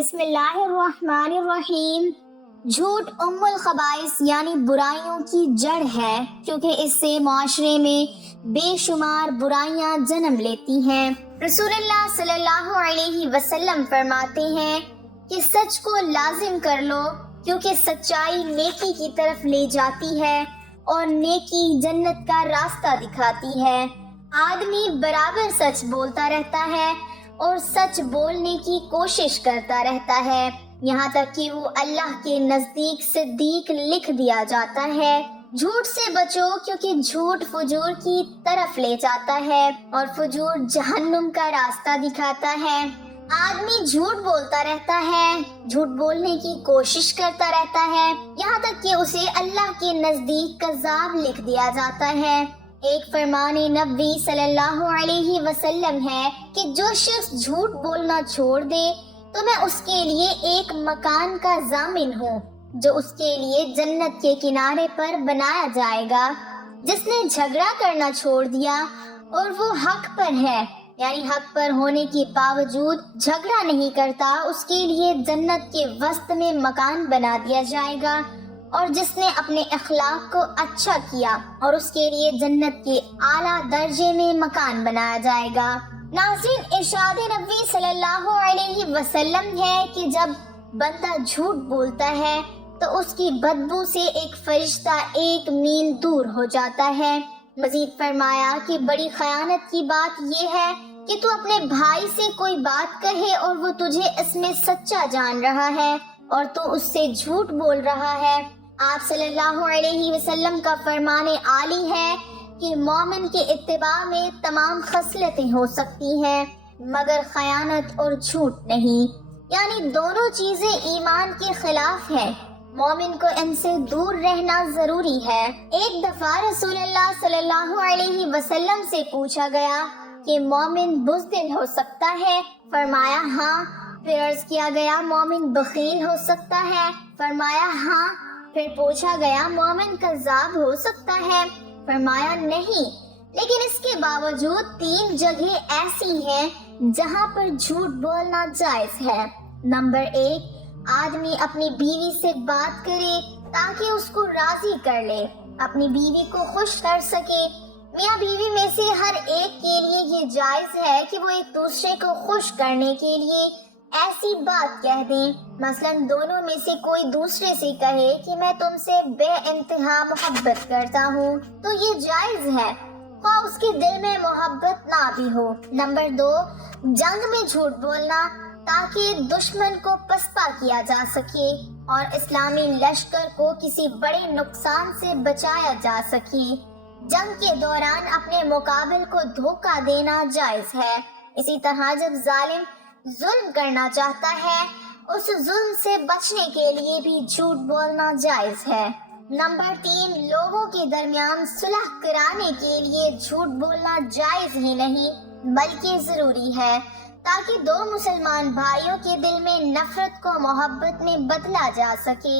بسم اللہ الرحمن الرحیم۔ جھوٹ ام الخبائث یعنی برائیوں کی جڑ ہے، کیونکہ اس سے معاشرے میں بے شمار برائیاں جنم لیتی ہیں۔ رسول اللہ صلی اللہ علیہ وسلم فرماتے ہیں کہ سچ کو لازم کر لو، کیونکہ سچائی نیکی کی طرف لے جاتی ہے اور نیکی جنت کا راستہ دکھاتی ہے۔ آدمی برابر سچ بولتا رہتا ہے اور سچ بولنے کی کوشش کرتا رہتا ہے، یہاں تک کہ وہ اللہ کے نزدیک صدیق لکھ دیا جاتا ہے۔ جھوٹ سے بچو، کیونکہ جھوٹ فجور کی طرف لے جاتا ہے اور فجور جہنم کا راستہ دکھاتا ہے۔ آدمی جھوٹ بولتا رہتا ہے، جھوٹ بولنے کی کوشش کرتا رہتا ہے، یہاں تک کہ اسے اللہ کے نزدیک کذاب لکھ دیا جاتا ہے۔ ایک فرمان نبوی صلی اللہ علیہ وسلم ہے کہ جو شخص جھوٹ بولنا چھوڑ دے تو میں اس کے لیے ایک مکان کا ضامن ہوں جو اس کے لیے جنت کے کنارے پر بنایا جائے گا۔ جس نے جھگڑا کرنا چھوڑ دیا اور وہ حق پر ہے، یعنی حق پر ہونے کے باوجود جھگڑا نہیں کرتا، اس کے لیے جنت کے وسط میں مکان بنا دیا جائے گا۔ اور جس نے اپنے اخلاق کو اچھا کیا اور اس کے لیے جنت کے اعلیٰ درجے میں مکان بنایا جائے گا۔ ناظرین، ارشاد نبوی صلی اللہ علیہ وسلم ہے کہ جب بندہ جھوٹ بولتا ہے تو اس کی بدبو سے ایک فرشتہ 1 میل دور ہو جاتا ہے۔ مزید فرمایا کہ بڑی خیانت کی بات یہ ہے کہ تو اپنے بھائی سے کوئی بات کہے اور وہ تجھے اس میں سچا جان رہا ہے اور تو اس سے جھوٹ بول رہا ہے۔ آپ صلی اللہ علیہ وسلم کا فرمان عالی ہے کہ مومن کے اتباع میں تمام خصلتیں ہو سکتی ہیں مگر خیانت اور جھوٹ نہیں، یعنی دونوں چیزیں ایمان کے خلاف ہیں، مومن کو ان سے دور رہنا ضروری ہے۔ ایک دفعہ رسول اللہ صلی اللہ علیہ وسلم سے پوچھا گیا کہ مومن بزدل ہو سکتا ہے؟ فرمایا ہاں۔ پھر عرض کیا گیا مومن بخیل ہو سکتا ہے؟ فرمایا ہاں۔ پھر پوچھا گیا مومن کذاب ہو سکتا ہے؟ فرمایا نہیں، لیکن اس کے باوجود 3 جگہ ایسی ہیں جہاں پر جھوٹ بولنا جائز ہے۔ نمبر 1، آدمی اپنی بیوی سے بات کرے تاکہ اس کو راضی کر لے، اپنی بیوی کو خوش کر سکے۔ میاں بیوی میں سے ہر ایک کے لیے یہ جائز ہے کہ وہ ایک دوسرے کو خوش کرنے کے لیے ایسی بات کہہ دیں، مثلا دونوں میں سے کوئی دوسرے سے کہے کہ میں تم سے بے انتہا محبت کرتا ہوں، تو یہ جائز ہے، خواہ اس کے دل میں محبت نہ بھی ہو۔ نمبر 2، جنگ میں جھوٹ بولنا تاکہ دشمن کو پسپا کیا جا سکے اور اسلامی لشکر کو کسی بڑے نقصان سے بچایا جا سکے۔ جنگ کے دوران اپنے مقابل کو دھوکہ دینا جائز ہے۔ اسی طرح جب ظالم ظلم کرنا چاہتا ہے، اس ظلم سے بچنے کے لیے بھی جھوٹ بولنا جائز ہے۔ نمبر 3، لوگوں کے درمیان صلح کرانے کے لیے جھوٹ بولنا جائز ہی نہیں بلکہ ضروری ہے، تاکہ 2 مسلمان بھائیوں کے دل میں نفرت کو محبت میں بدلا جا سکے۔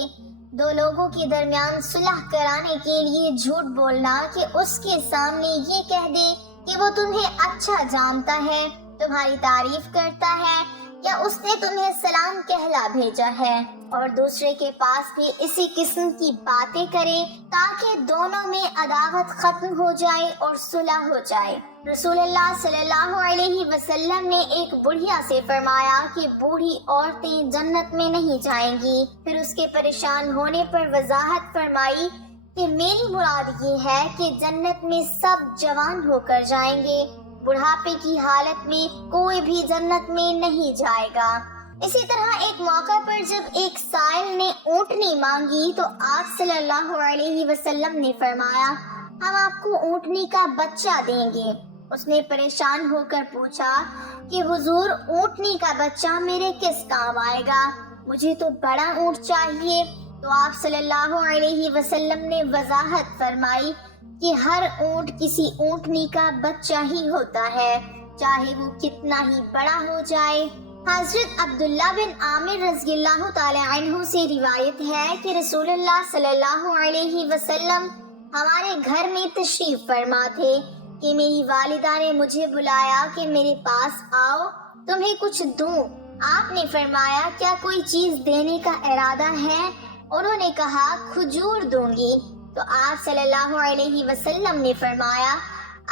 2 لوگوں کے درمیان صلح کرانے کے لیے جھوٹ بولنا کہ اس کے سامنے یہ کہہ دے کہ وہ تمہیں اچھا جانتا ہے، تمہاری تعریف کرتا ہے یا اس نے تمہیں سلام کہلا بھیجا ہے، اور دوسرے کے پاس بھی اسی قسم کی باتیں کرے تاکہ دونوں میں عداوت ختم ہو جائے اور صلح ہو جائے۔ رسول اللہ صلی اللہ علیہ وسلم نے ایک بڑھیا سے فرمایا کہ بوڑھی عورتیں جنت میں نہیں جائیں گی۔ پھر اس کے پریشان ہونے پر وضاحت فرمائی کہ میری مراد یہ ہے کہ جنت میں سب جوان ہو کر جائیں گے، بڑھاپے کی حالت میں کوئی بھی جنت میں نہیں جائے گا۔ اسی طرح ایک موقع پر جب ایک سائل نے اونٹنی مانگی تو آپ صلی اللہ علیہ وسلم نے فرمایا ہم آپ کو اونٹنی کا بچہ دیں گے۔ اس نے پریشان ہو کر پوچھا کہ حضور اونٹنی کا بچہ میرے کس کام آئے گا؟ مجھے تو بڑا اونٹ چاہیے۔ تو آپ صلی اللہ علیہ وسلم نے وضاحت فرمائی کہ ہر اونٹ کسی اونٹنی کا بچہ ہی ہوتا ہے، چاہے وہ کتنا ہی بڑا ہو جائے۔ حضرت عبداللہ بن عامر رضی اللہ تعالی عنہ سے روایت ہے کہ رسول اللہ صلی اللہ علیہ وسلم ہمارے گھر میں تشریف فرما تھے کہ میری والدہ نے مجھے بلایا کہ میرے پاس آؤ تمہیں کچھ دوں۔ آپ نے فرمایا کیا کوئی چیز دینے کا ارادہ ہے؟ انہوں نے کہا کھجور دوں گی۔ تو آپ صلی اللہ علیہ وسلم نے فرمایا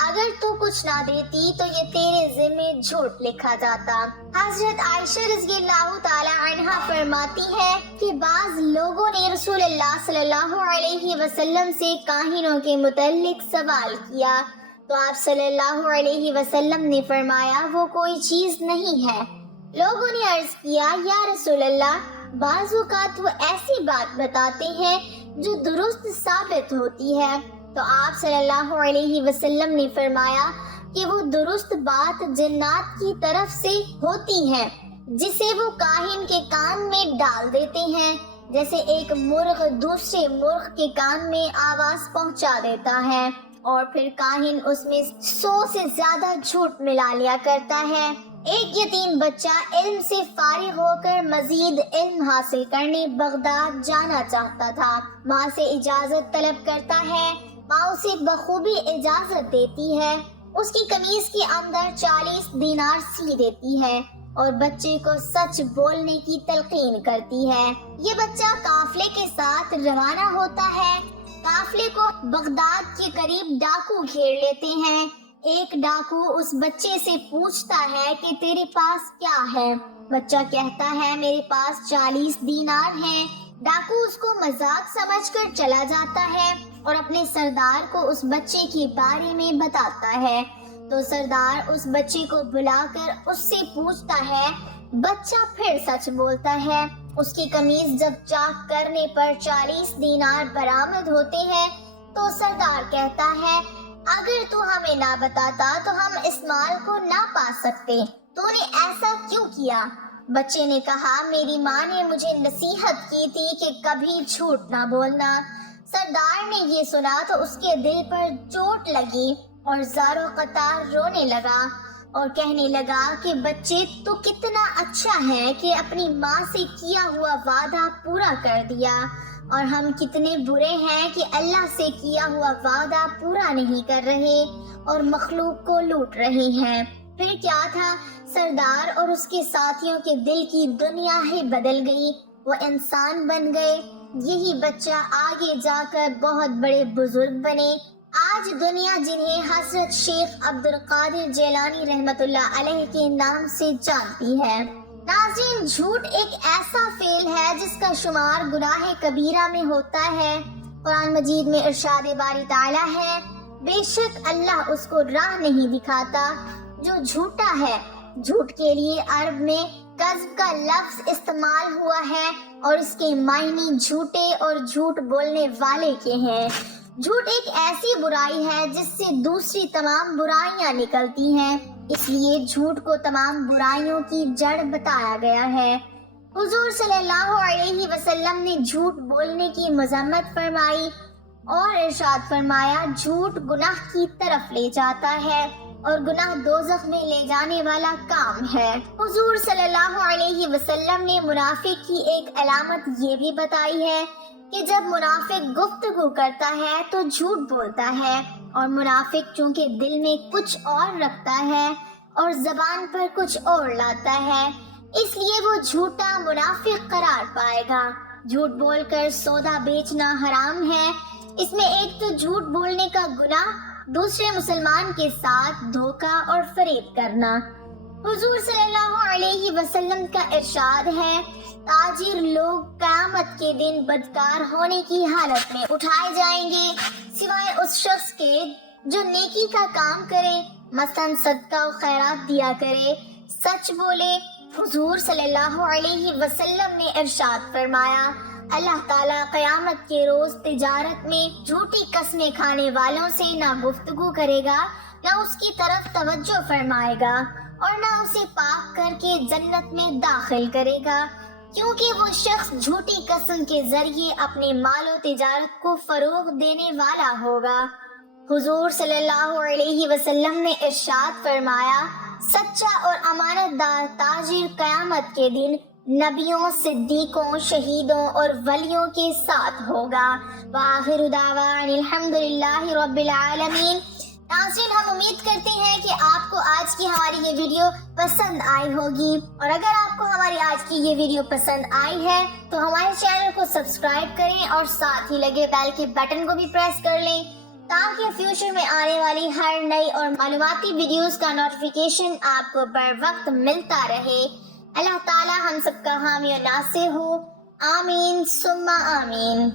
اگر تو کچھ نہ دیتی تو یہ تیرے ذمہ جھوٹ لکھا جاتا۔ حضرت عائشہ رضی اللہ تعالی عنہا فرماتی ہے کہ بعض لوگوں نے رسول اللہ صلی اللہ علیہ وسلم سے کاہنوں کے متعلق سوال کیا تو آپ صلی اللہ علیہ وسلم نے فرمایا وہ کوئی چیز نہیں ہے۔ لوگوں نے عرض کیا یا رسول اللہ بعض اوقات وہ ایسی بات بتاتے ہیں جو درست ثابت ہوتی ہے، تو آپ صلی اللہ علیہ وسلم نے فرمایا کہ وہ درست بات جنات کی طرف سے ہوتی ہے جسے وہ کاہن کے کان میں ڈال دیتے ہیں، جیسے ایک مرغ دوسرے مرغ کے کان میں آواز پہنچا دیتا ہے اور پھر کاہن اس میں 100 سے زیادہ جھوٹ ملا لیا کرتا ہے۔ ایک یتیم بچہ علم سے فارغ ہو کر مزید علم حاصل کرنے بغداد جانا چاہتا تھا۔ ماں سے اجازت طلب کرتا ہے، ماں اسے بخوبی اجازت دیتی ہے، اس کی قمیض کے اندر 40 دینار سی دیتی ہے اور بچے کو سچ بولنے کی تلقین کرتی ہے۔ یہ بچہ قافلے کے ساتھ روانہ ہوتا ہے۔ قافلے کو بغداد کے قریب ڈاکو گھیر لیتے ہیں۔ ایک ڈاکو اس بچے سے پوچھتا ہے کہ تیرے پاس کیا ہے؟ بچہ کہتا ہے میرے پاس 40 دینار ہیں۔ ڈاکو اس کو مذاق سمجھ کر چلا جاتا ہے اور اپنے سردار کو اس بچے کے بارے میں بتاتا ہے، تو سردار اس بچے کو بلا کر اس سے پوچھتا ہے۔ بچہ پھر سچ بولتا ہے۔ اس کی قمیض جب چاک کرنے پر 40 دینار برآمد ہوتے ہیں تو سردار کہتا ہے اگر تو ہمیں نہ بتاتا تو ہم اس مال کو نہ پا سکتے، تو نے ایسا کیوں کیا؟ بچے نے کہا میری ماں نے مجھے نصیحت کی تھی کہ کبھی جھوٹ نہ بولنا۔ سردار نے یہ سنا تو اس کے دل پر چوٹ لگی اور زار و قطار رونے لگا اور کہنے لگا کہ بچے تو کتنا اچھا ہے کہ اپنی ماں سے کیا ہوا وعدہ پورا کر دیا، اور ہم کتنے برے ہیں کہ اللہ سے کیا ہوا وعدہ پورا نہیں کر رہے اور مخلوق کو لوٹ رہے ہیں۔ پھر کیا تھا، سردار اور اس کے ساتھیوں کے دل کی دنیا ہی بدل گئی، وہ انسان بن گئے۔ یہی بچہ آگے جا کر بہت بڑے بزرگ بنے۔ آج دنیا جنہیں حضرت شیخ عبد القادر جیلانی رحمت اللہ علیہ کے نام سے جانتی ہے۔ ناظرین، جھوٹ ایک ایسا فعل ہے جس کا شمار گناہ کبیرہ میں ہوتا ہے۔ قرآن مجید میں ارشاد باری تعالیٰ ہے بے شک اللہ اس کو راہ نہیں دکھاتا جو جھوٹا ہے۔ جھوٹ کے لیے عرب میں کذب کا لفظ استعمال ہوا ہے اور اس کے معنی جھوٹے اور جھوٹ بولنے والے کے ہیں۔ جھوٹ ایک ایسی برائی ہے جس سے دوسری تمام برائیاں نکلتی ہیں، اس لیے جھوٹ کو تمام برائیوں کی جڑ بتایا گیا ہے۔ حضور صلی اللہ علیہ وسلم نے جھوٹ بولنے کی مذمت فرمائی اور ارشاد فرمایا جھوٹ گناہ کی طرف لے جاتا ہے اور گناہ دوزخ میں لے جانے والا کام ہے۔ حضور صلی اللہ علیہ وسلم نے منافق کی ایک علامت یہ بھی بتائی ہے کہ جب منافق گفتگو کرتا ہے تو جھوٹ بولتا ہے، اور منافق چونکہ دل میں کچھ اور رکھتا ہے اور زبان پر کچھ اور لاتا ہے، اس لیے وہ جھوٹا منافق قرار پائے گا۔ جھوٹ بول کر سودا بیچنا حرام ہے۔ اس میں ایک تو جھوٹ بولنے کا گناہ، دوسرے مسلمان کے ساتھ دھوکہ اور فریب کرنا۔ حضور صلی اللہ علیہ وسلم کا ارشاد ہے تاجر لوگ قیامت کے دن بدکار ہونے کی حالت میں اٹھائے جائیں گے سوائے اس شخص کے جو نیکی کا کام کرے، مثلاً صدقہ و خیرات دیا کرے، سچ بولے۔ حضور صلی اللہ علیہ وسلم نے ارشاد فرمایا اللہ تعالیٰ قیامت کے روز تجارت میں جھوٹی قسمیں کھانے والوں سے نہ گفتگو کرے گا، نہ اس کی طرف توجہ فرمائے گا اور نہ اسے پاک کر کے جنت میں داخل کرے گا، کیونکہ وہ شخص جھوٹی قسم کے ذریعے اپنے مال و تجارت کو فروغ دینے والا ہوگا۔ حضور صلی اللہ علیہ وسلم نے ارشاد فرمایا سچا اور امانت دار تاجر قیامت کے دن نبیوں، صدیقوں، شہیدوں اور ولیوں کے ساتھ ہوگا۔ وآخر دعوانا الحمدللہ رب العالمین۔ ناظرین ہم امید کرتے ہیں کہ آپ کو آج کی ہماری یہ ویڈیو پسند آئی ہوگی، اور اگر آپ کو ہماری آج کی یہ ویڈیو پسند آئی ہے تو ہمارے چینل کو سبسکرائب کریں اور ساتھ ہی لگے بیل کے بٹن کو بھی پریس کر لیں تاکہ فیوچر میں آنے والی ہر نئی اور معلوماتی ویڈیوز کا نوٹیفیکیشن آپ کو بر وقت ملتا رہے۔ اللہ تعالی ہم سب کا حامی و ناصر ہو، آمین ثم آمین۔